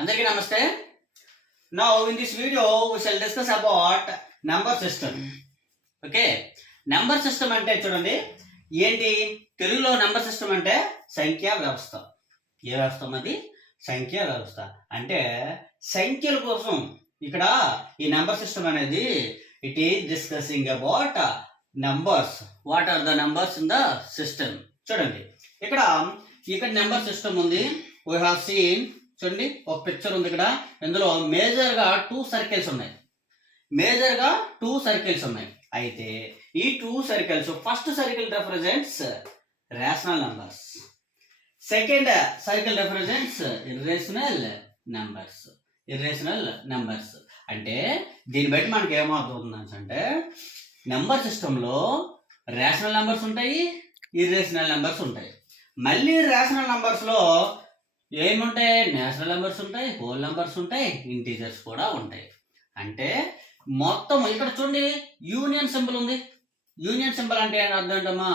అందరికీ నమస్తే. Now in this video we shall discuss about number system. Okay, number system అంటే చూడండి ఏంటి తెలుగులో నంబర్ సిస్టమ్ అంటే సంఖ్యా వ్యవస్థ. ఏ వ్యవస్థ అది? సంఖ్యా వ్యవస్థ. అంటే సంఖ్యల కోసం ఇక్కడ ఈ నంబర్ సిస్టమ్ అనేది it is discussing about numbers. What are the numbers in the system. చూడండి ఇక్కడ నెంబర్ సిస్టమ్ ఉంది. వీ హావ్ సీన్, చూడండి ఒక పిక్చర్ ఉంది ఇక్కడ. ఇందులో మేజర్గా టూ సర్కిల్స్ ఉన్నాయి. అయితే ఈ two circles, first circle represents rational numbers, second circle represents irrational numbers. అంటే దీన్ని బట్టి మనకి ఏమవుతుంది అంటే నెంబర్ సిస్టంలో రేషనల్ నంబర్స్ ఉంటాయి, ఇర్రేషనల్ నంబర్స్ ఉంటాయి. మళ్ళీ రేషనల్ నంబర్స్ లో ఏముంటాయి? నేచురల్ నెంబర్స్ ఉంటాయి, హోల్ నెంబర్స్ ఉంటాయి, ఇంటీజర్స్ కూడా ఉంటాయి. అంటే మొత్తం ఇక్కడ చూడండి యూనియన్ సింబల్ ఉంది. యూనియన్ సింబల్ అంటే అర్థం ఏంటమ్మా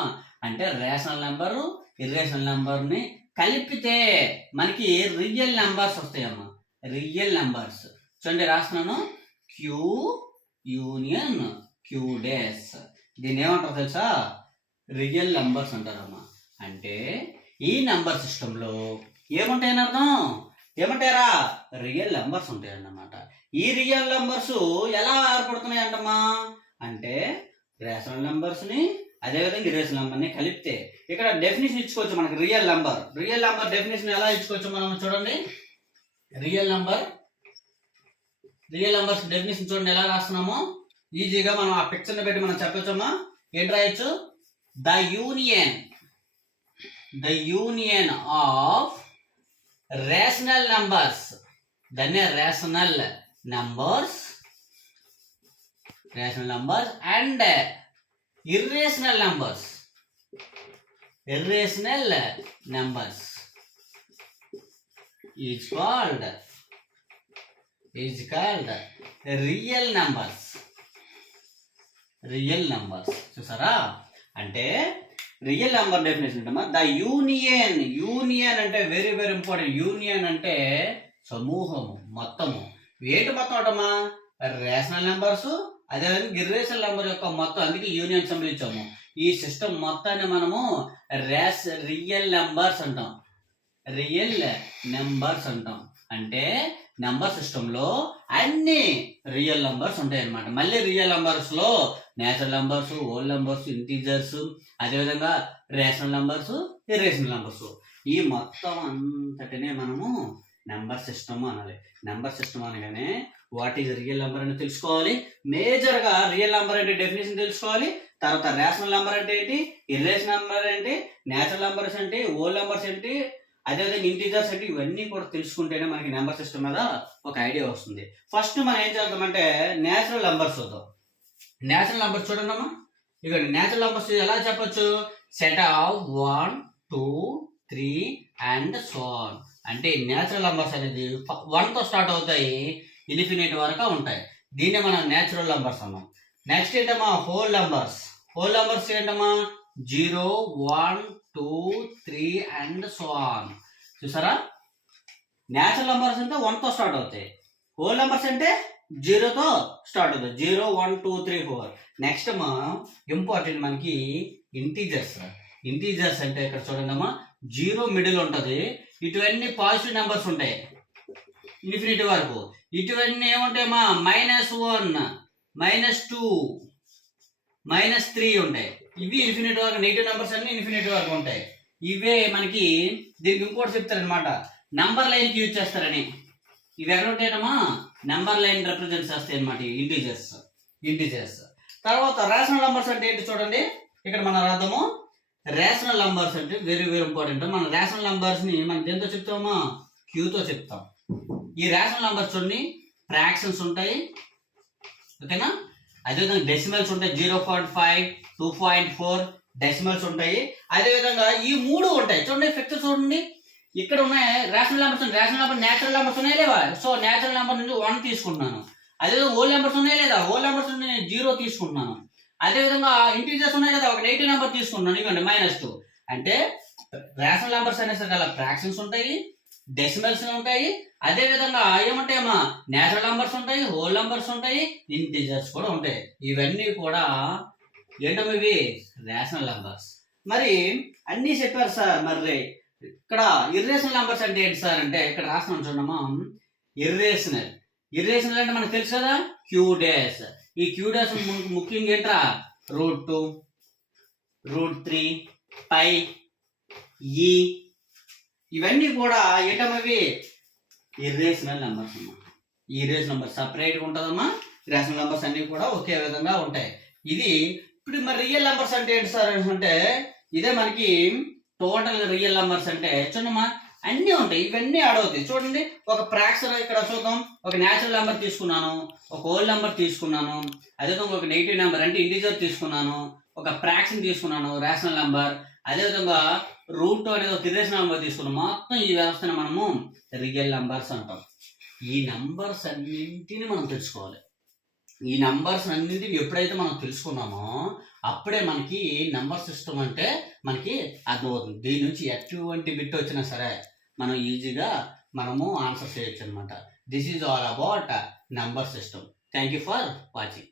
అంటే రేషనల్ నెంబరు ఇర్రేషనల్ నెంబర్ ని కలిపితే మనకి రియల్ నెంబర్స్ వస్తాయమ్మా. రియల్ నెంబర్స్ చూడండి రాస్తున్నాను, క్యూ యూనియన్ క్యూ డేస్. దీన్ని ఏమంటారు తెలుసా? రియల్ నెంబర్స్ అంటారమ్మా. అంటే ఈ నెంబర్ సిస్టంలో ఏముంటాయని అర్థం? ఏమంటారా? రియల్ నెంబర్స్ ఉంటాయి అన్నమాట. ఈ రియల్ నెంబర్స్ ఎలా ఏర్పడుతున్నాయి అంటమ్మా అంటే రేషనల్ నెంబర్స్ ని అదేవిధంగా ఇర్రేషనల్ నెంబర్ ని కలిపితే ఇక్కడ డెఫినేషన్ ఇచ్చుకోవచ్చు మనకి. రియల్ నెంబర్ డెఫినేషన్ ఎలా ఇచ్చుకోవచ్చు మనం చూడండి. రియల్ నెంబర్స్ డెఫినేషన్ చూడండి ఎలా రాస్తున్నామో. ఈజీగా మనం ఆ పిక్చర్ ని పెట్టి మనం చెప్పొచ్చమ్మా. ఏంటి రాయొచ్చు? The union of rational numbers, then rational numbers and irrational numbers is called real numbers. చూసారా? అంటే రియల్ నెంబర్ డెఫినేషన్ అంటమ్మా ద యూనియన్ అంటే వెరీ వెరీ ఇంపార్టెంట్. యూనియన్ అంటే సమూహము, మొత్తము. ఏంటి మొత్తం అంటమ్మా? రేషనల్ నెంబర్స్ అదేవిధంగా ఇర్రేషనల్ నెంబర్ యొక్క మొత్తం. అందుకే యూనియన్ సింబల్ ఇచ్చాము. ఈ సిస్టమ్ మొత్తాన్ని మనము రియల్ నెంబర్స్ అంటాం. అంటే నెంబర్ సిస్టమ్ లో అన్ని రియల్ నెంబర్స్ ఉంటాయి అన్నమాట. మళ్ళీ రియల్ నెంబర్స్ లో natural numbers, whole numbers, integers, అదేవిధంగా రేషనల్ నెంబర్స్, ఇర్రేషనల్ నెంబర్స్. ఈ మొత్తం అంతటినే మనము నెంబర్ సిస్టమ్ అనాలి. నెంబర్ సిస్టమ్ అనగానే వాట్ ఈజ్ రియల్ నెంబర్ అని తెలుసుకోవాలి. మేజర్ గా రియల్ నెంబర్ అంటే డెఫినేషన్ తెలుసుకోవాలి. తర్వాత రేషనల్ నెంబర్ అంటే ఏంటి, ఇర్రేషనల్ నెంబర్ ఏంటి, నేచురల్ నెంబర్స్ ఏంటి, హోల్ నెంబర్స్ ఏంటి, అదేవిధంగా ఇంటీజర్స్ అంటే ఇవన్నీ కూడా తెలుసుకుంటేనే మనకి నెంబర్ సిస్టమ్ మీద ఒక ఐడియా వస్తుంది. ఫస్ట్ మనం ఏం చేద్దామంటే నేచురల్ నెంబర్స్ చూద్దాం. నేచురల్ నెంబర్స్ చూడండి అమ్మా. ఇక నేచురల్ నెంబర్స్ ఎలా చెప్పొచ్చు? Set of 1, 2, 3 and so on. అంటే నేచురల్ నెంబర్స్ అనేది 1 తో స్టార్ట్ అవుతాయి, ఇన్ఫినిటీ వరకు ఉంటాయి. దీన్ని మనం నేచురల్ నెంబర్స్ అన్నాం. నెక్స్ట్ ఏంటమ్మా? హోల్ నెంబర్స్ ఏంటమ్మా? 0, 1, 2, 3 అండ్ సో ఆన్. చూసారా? నేచురల్ నెంబర్స్ అంటే 1 తో స్టార్ట్ అవుతాయి. హోల్ నెంబర్స్ అంటే 0 తో స్టార్ట్ అవుతాయి. 0, 1, 2, 3, 4. నెక్స్ట్ అమ్మా ఇంపార్టెంట్ మనకి ఇంటీజర్స్ అంటే ఇక్కడ చూడండి అమ్మా 0 మిడిల్ ఉంటది. ఇటువన్నీ పాజిటివ్ నెంబర్స్ ఉంటాయి ఇన్ఫినిటీ వరకు. ఇటువన్నీ ఏముంటాయమ్మా? -1, -2, -3 ఉంటాయి. ఇవి ఇన్ఫినిటీ వరకు. నెగిటివ్ నెంబర్స్ అన్ని ఇన్ఫినిటీ వరకు ఉంటాయి. ఇవే మనకి దీనికి ఇంకోటి చెప్తారనమాట, నంబర్ లైన్ కి యూజ్ చేస్తారని. ఇవి ఎక్కడ ఉంటాయమ్మా? నంబర్ లైన్ రిప్రజెంట్ చేస్తాయి అనమాట ఇంటీజర్స్. తర్వాత రేషనల్ నంబర్స్ అంటే ఏంటి చూడండి. ఇక్కడ మనం రాద్దాము. రేషనల్ నంబర్స్ అంటే వెరీ వెరీ ఇంపార్టెంట్. మన రేషనల్ నంబర్స్ ని మనం దేంతో చెప్తామా? క్యూతో చెప్తాం. ఈ రేషనల్ నంబర్స్ చూడండి ఫ్రాక్షన్స్ ఉంటాయి, ఓకేనా? అదేవిధంగా డెసిమల్స్ ఉంటాయి. 0.5, 2.4 డెసిమల్స్ ఉంటాయి. అదేవిధంగా ఈ 3 ఉంటాయి. చూడండి పిక్చర్ చూడండి. ఇక్కడ ఉన్నాయి రేషనల్ నెంబర్స్. నేచురల్ నెంబర్స్ ఉన్నాయి లేవా? సో నేచురల్ నెంబర్ నుంచి 1 తీసుకుంటున్నాను. అదేవిధంగా హోల్ నెంబర్స్ ఉన్నాయి లేదా? హోల్ నెంబర్స్ నుండి నేను 0 తీసుకుంటున్నాను. అదేవిధంగా ఇంటీజర్స్ ఉన్నాయి కదా, ఒక నెగిటివ్ నెంబర్ తీసుకుంటున్నాను. ఇవ్వండి -2. అంటే రేషనల్ నెంబర్స్ అనేసరికి అలా ఫ్రాక్షన్స్ ఉంటాయి, డెసిమల్స్ ఉంటాయి, అదే విధంగా ఏముంటాయమ్మా నేచురల్ నంబర్స్ ఉంటాయి, హోల్ నంబర్స్ ఉంటాయి, ఇంటిజర్స్ కూడా ఉంటాయి. ఇవన్నీ కూడా ఏంటమ్మా ఇవి రేషనల్ నంబర్స్. మరి అన్నీ చెప్పారు సార్, మరి ఇక్కడ ఇర్రేషనల్ నంబర్స్ అంటే ఏంటి సార్ అంటే ఇక్కడ రాసిన చూడమ్మా ఇర్రేషనల్. ఇర్రేషనల్ అంటే మనకు తెలుసు కదా క్యూ డేస్. ఈ క్యూ డేస్ ముఖ్యంగా ఏంట్రా √2, √3, π, ఈ ఇవన్నీ కూడా ఏంటమ్మా ఇర్రేషనల్ నెంబర్స్ అమ్మా. ఈ ఇర్రేషనల్ నెంబర్ సపరేట్గా ఉంటుందమ్మా. రేషనల్ నెంబర్స్ అన్ని కూడా ఒకే విధంగా ఉంటాయి. ఇది ఇప్పుడు మరి రియల్ నెంబర్స్ అంటే ఏంటి సార్ అంటే ఇదే మనకి టోటల్ రియల్ నెంబర్స్ అంటే చూడమ్మా అన్నీ ఉంటాయి. ఇవన్నీ అడవుతాయి. చూడండి ఒక ఫ్రాక్షన్ ఇక్కడ చూద్దాం. ఒక న్యాచురల్ నెంబర్ తీసుకున్నాను, ఒక హోల్ నెంబర్ తీసుకున్నాను, అదేవిధంగా ఒక నెగిటివ్ నెంబర్ అంటే ఇంటిజర్ తీసుకున్నాను, ఒక ఫ్రాక్షన్ తీసుకున్నాను రేషనల్ నెంబర్, అదేవిధంగా √2 అనేది ఒక ఇర్రేషనల్ నెంబర్ తీసుకున్నాం. మొత్తం ఈ వ్యవస్థను మనము రియల్ నెంబర్స్ అంటాం. ఈ నంబర్స్ అన్నింటినీ మనం తెలుసుకోవాలి. ఈ నంబర్స్ అన్నింటినీ ఎప్పుడైతే మనం తెలుసుకున్నామో అప్పుడే మనకి నంబర్ సిస్టమ్ అంటే మనకి అర్థమవుతుంది. దీని నుంచి ఎటువంటి బిట్ వచ్చినా సరే మనం ఈజీగా మనము ఆన్సర్ చేయొచ్చు అనమాట. This is all about number system. Thank you for watching.